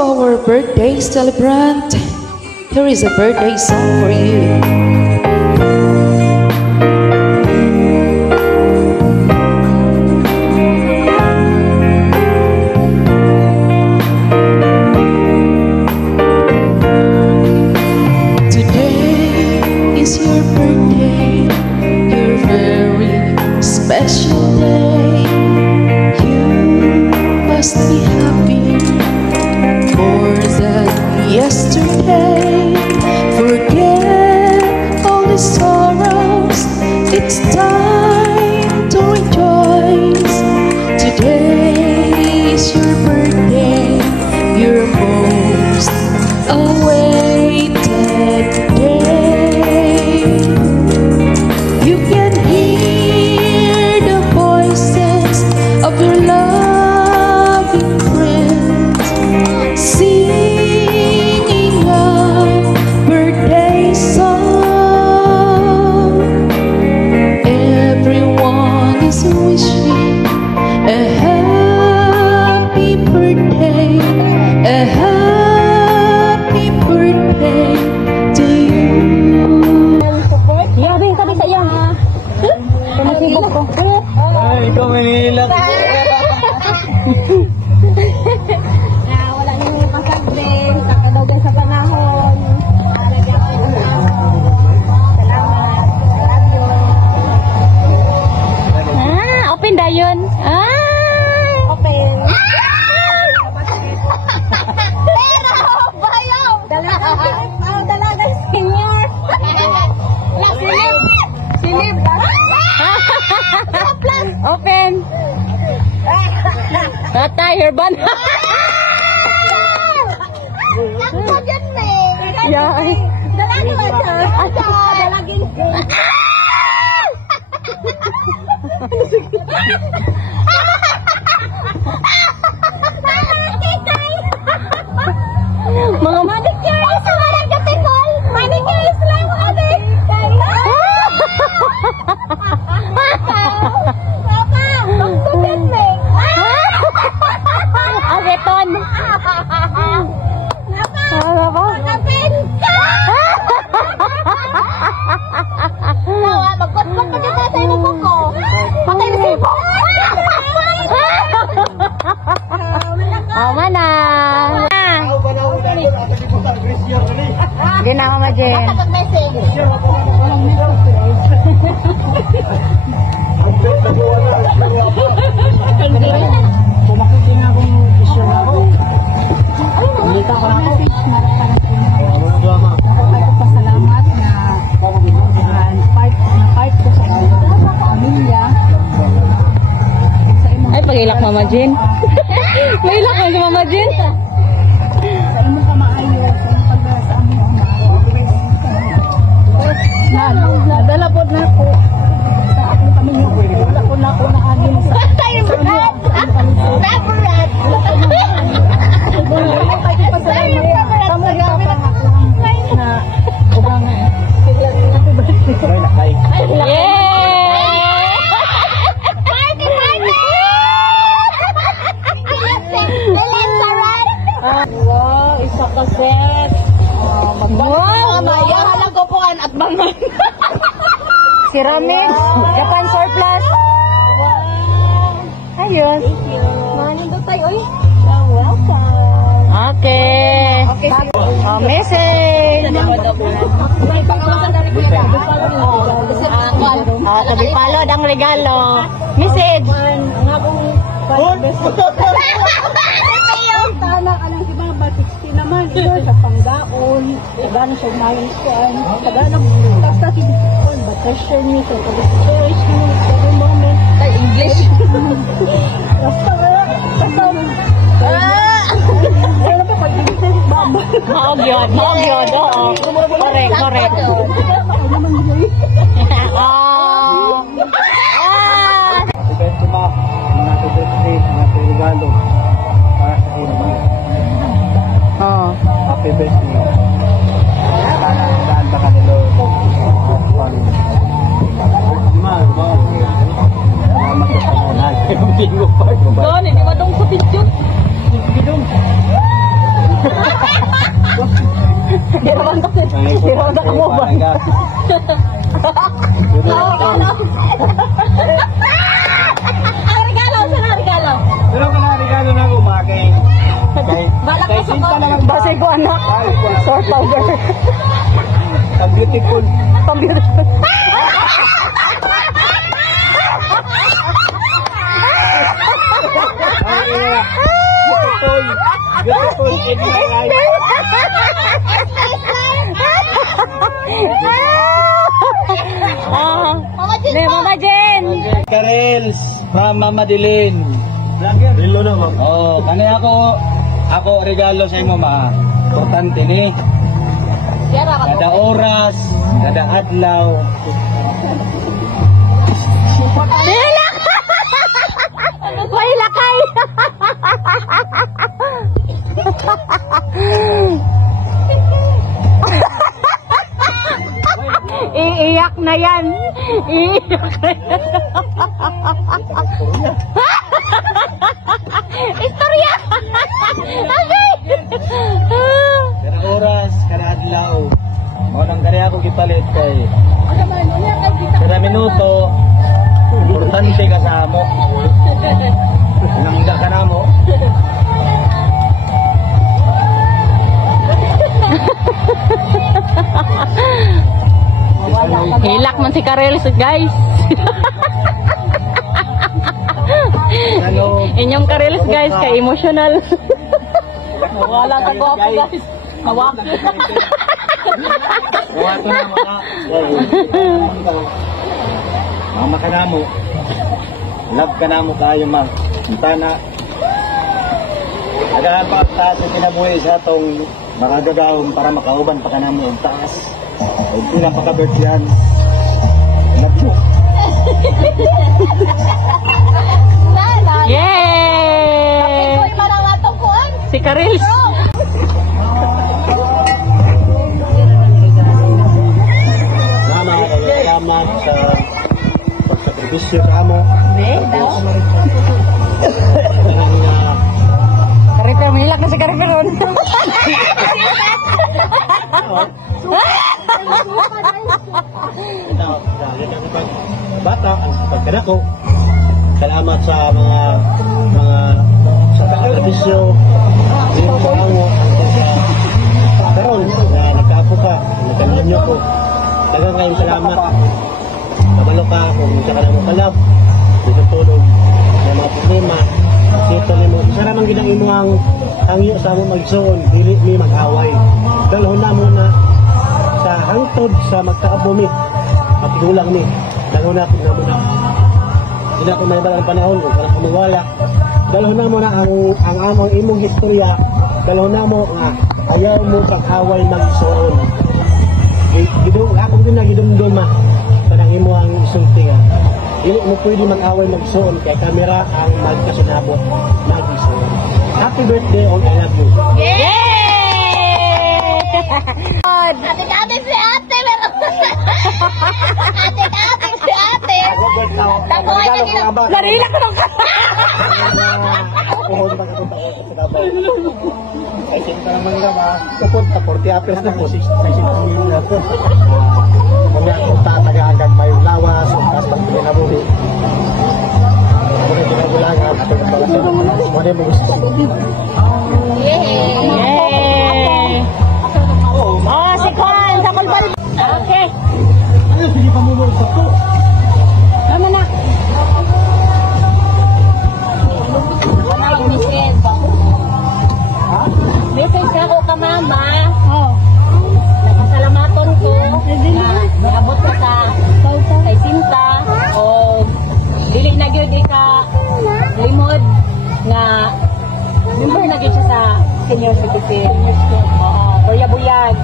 our birthday celebrant. Here is a birthday song for you. Special day, you must be happy more than yesterday. Forget all the sorrows, it's time to rejoice. Today is your birthday, your most awaited day. You can hear the voices of your loving friends singing a birthday song. Everyone is wishing a happy birthday, a happy birthday to you. Yabi kami sa iyo. Tumatibok ko. Ay, ikaw Manila. Wala nang masabi. Kakadaw din sa panahon. Salamat. Love you. Open dayon. Open. Pero, bayaw. Dalaga senior. Silip. Open. Tatay, herban. Ako dyan, May. Dalagin ba siya? Dalagin. Mga manicures. Marang katikol. Manicures lang. Ageton. Magkapin ka! Magkot-kot pa kita sa inyo ko. Patay na sipo. Mana? Ginawa mo, Jen. Pumakitin nga akong isyo na ako. Kumita ko na ako. Pasalamat na part ko sa pamilya. Ay, pag-ilak Mama Jen. Mailak mo si Mama Jen. Sa imong kamaayo, sa imong pagdala sa aming nadala po na ako sa akong pamilya. Wala ko na ako na agin sa isa ka set. Mayahan ko po at bangan. Ceramic, Japan surplus. Ayun. Manindot tayo, oy. Welcome. Okay. Message. Kabipalod ang regalo. Message. Tana ka ng ibang batik naman sa panggaon. Gano'n siya mayos ko. Gano'n basta tinipon. Vacation niyo sa pag-cherish niyo every moment. Ay, English. Basta. Ano pa pag-ibig baba? Maogyod. Oo. Correct. Ito ma, mga birthday, mga regalo. Para sa iyo naman. Happy birthday. Saan ba kanilo? Salamat sa pangalan. Bingo pa. Doon, hindi ba itong sa picture? Bingo. Di naman kamuban. Ang regalo, saan ang regalo? Pero kung regalo na ako, kay Sinta na lang. Base ko anak. Short powder. Ang beautiful. Ang beautiful. Beautiful in my life. Mama Jen. Karels, Mama Dilin. Rilo na, ma'am. Oh, kani ako regalo sa imo, ma. Importante ni. Kada oras, kada adlaw. May lakay. Iiyak na yan. Iiyak na yan. Istorya. Okay. Kada oras, kada adlaw. Mao nang kani ako gipalit kay. Kada minuto, importante ka sa amo. Nangga ka na mo. Hilak man si Karels, guys. Inyong Karels, guys, kay emotional. Wala ka po, guys. Hawak. Wato na mga. Mama ka na mo. Love ka na mo kayo, ma. Punta na. Agahan pa ang taas yung kinabuhi sa itong makagagawin para makauban pa ka na mo yung taas. Huwag silang pakabert yan. Love you. Yay! Si Karels. Salamat sa pagsakripisyo sa amo. Karita, mahilak na si Karita ron. Bata, ang pagkadako. Salamat sa mga sa pagsakripisyo. Dito sa amo. Karon, na nagkaapo ka, nagkalunan niyo ko. Dagang kayong salamat. Kabalo ka kung siya ka na mo kalab. Dito tulog. May mga problema. Sito ni mo. Isa namang ginang imuhang hangyo sa mo magsoon. Dili mi mag-away. Dalhon na muna sa hangtod sa magkaabo mi. Matigulang mi. Dalhon na muna. Hindi na ako may balang panahon. Kung ka na kumawala. Dalhon na muna ang among imong historya. Dalhon na mo nga ayaw mo pag-away magsoon. Gidong akong din na gidumdum ma kanang imo ang isulti nga dili mo pwede mag-away magsuon kay kamera ang magkasunabot mag-isuon. Happy birthday all, I love you. Yay! Ate si ate, meron. Ate si ate. Takuhay ka nila. Narila ko lang ka. Puhon ba ka sa kabaw? Ay, sinta naman nga ba? Kapod, 40 apels na po. 60 million na po. Kanya kung tataga hanggang may lawas, kung tas pang pinabuhi. Muna ginagulangan, at yung pala sa muna mo gusto. Yay! Oh, si Kwan, sa kulbal. Okay. Ano, sige pa muna sa to. Tama na. Message ako ka mama. Nagpasalamaton ko na naabot ka sa kay Sinta o dili na gyud ka limod nga member na gyud siya sa senior citizen. Kuya Buyag.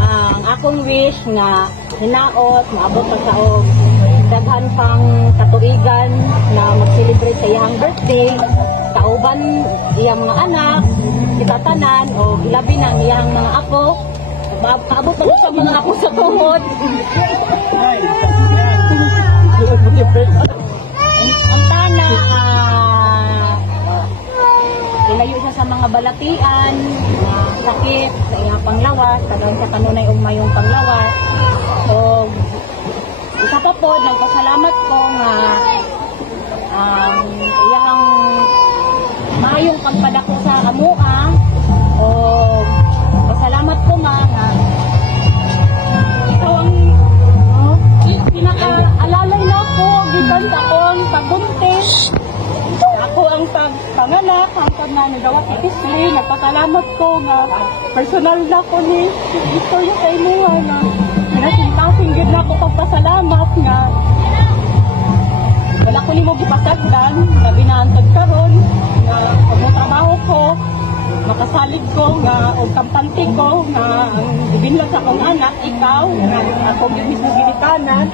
Ang akong wish nga hinaot maabot pa sa og daghan pang katuigan na mag-celebrate sa iyang birthday. Kauban iyang mga anak, kitatanan o ilabi ng iyang mga apo. Kaabot pa sa mga apo sa tuhod. Ang tana, ilayo siya sa mga balatian, sakit sa iyang panglawas, kadang sa kanunay umayong panglawas. So, isa pa po, nagpasalamat ko nga iyang maayong pagpadako sa amua. O, pasalamat ko nga ikaw ang pinaka-alalay na ako, giban sa akong pagbuntis. Ako ang panganak, hanggang na nagawa sa Kisli, nagpasalamat ko nga personal na ko ni Victoria sa imuha na pinasintasing gid na ako pagpasalamat nga wala ko nimo gipasagdan, na binaantod karon nga pagtrabaho ko, makasalig ko nga og kampante ko nga ang gibilang sa akong anak, ikaw, nga ako yung mismo ginikanan,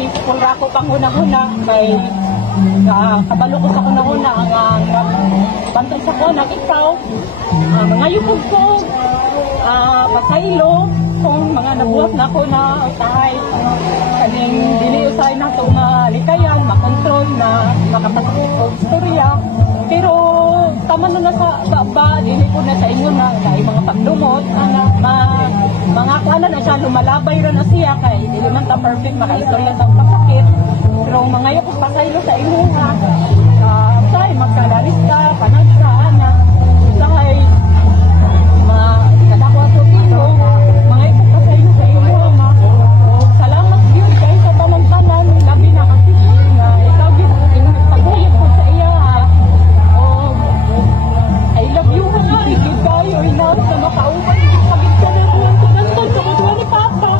peaceful ra ko panghuna-huna kay kabalo ko sa kunahuna ang bantay sa ko na ikaw mga yupog ko pasaylo kung mga nabuhat na ako na usahay kaning dili usahay na itong malikayan, makontrol na makapasakit o istorya pero tama na sa baba dili ko na sa inyo na dahil mga pagdumot mga kuana na siya lumalabay ra na siya kay dili man ta perfect makaistorya sa pasakit pero mga yupog pasaylo sa inyo ha say magkalalis ka panag ka anak say kadakwa sa ilo mga ipagkasay na sa iyo ama salamat yun guys sa tanan-tanan labi na kasi nga ikaw paguyot ko sa iya I love you higit kayo ina sa makauban pagit ka na rin sa ganda sa katuwa ni Papa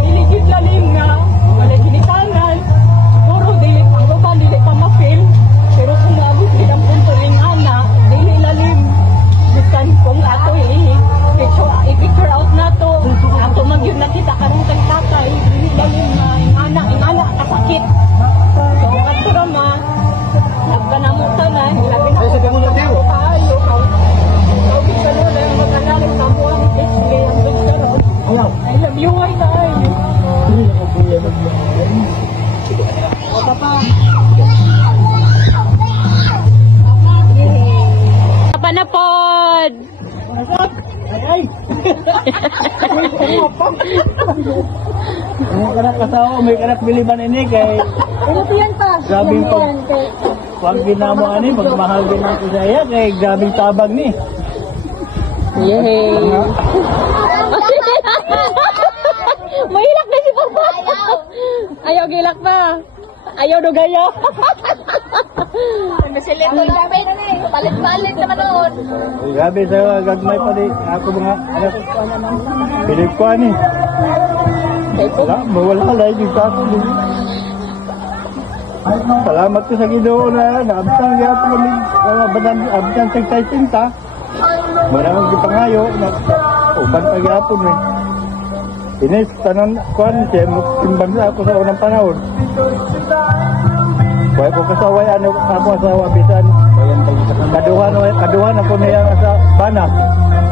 iligid lalim nga wala ginikanan siguro dili ang uban dili pa ma-feel pero kung nabot din ang punto ng anak dili lalim bisan kung ato i-picture out na to ato magyud na kita karong tatay dili lalim na ang anak kasakit so ato rama nagkanamutan na labi na ko kaayo ikaw kita na lang mag-analin sa mo ang HK ang doktoron I love you ay tayo o papa papa na pod Ay! May kanak kasawa, may kanak biliban ini kay yan pa grabing pag ginamo ani, magmahal din ako sa iya kay grabing tabag ni. Yay! Mahilak na si Papa! Ayaw gilak pa! Ayaw dugaya! Masilito namin. Palit-palit naman noon. Grabe sa gagmay pa di ako mga anak. Pilip ko ani. Wala, mawala lang yung kaso din. Salamat ko sa Ginoo na naabtan niya ako kami abtan sa sinta. Maraming gipangayo na uban pa gyapon eh. Inis tanan kuan siya timbang sa ako sa unang panahon. Kaya ko kasaway ano ako asawa bisan kaduhan ako niya sa bana.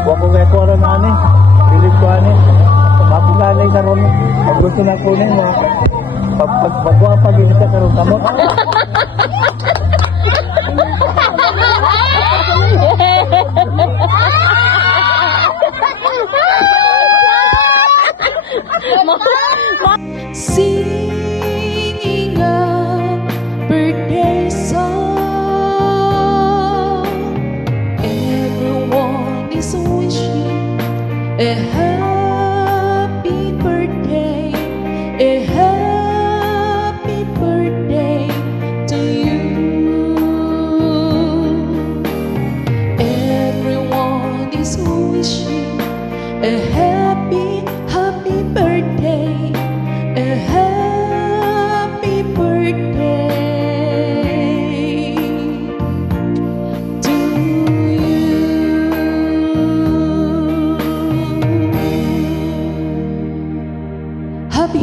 Wa ko kay ko ron ani. Bilis ko ani. Mapulalay karon paggusto na ko ni mo. Pagwa pag isa karon kamo. Singing a birthday song, everyone is wishing a happy birthday, a happy birthday to you. Everyone is wishing a happy birthday, a happy birthday to you.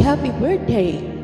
Happy birthday.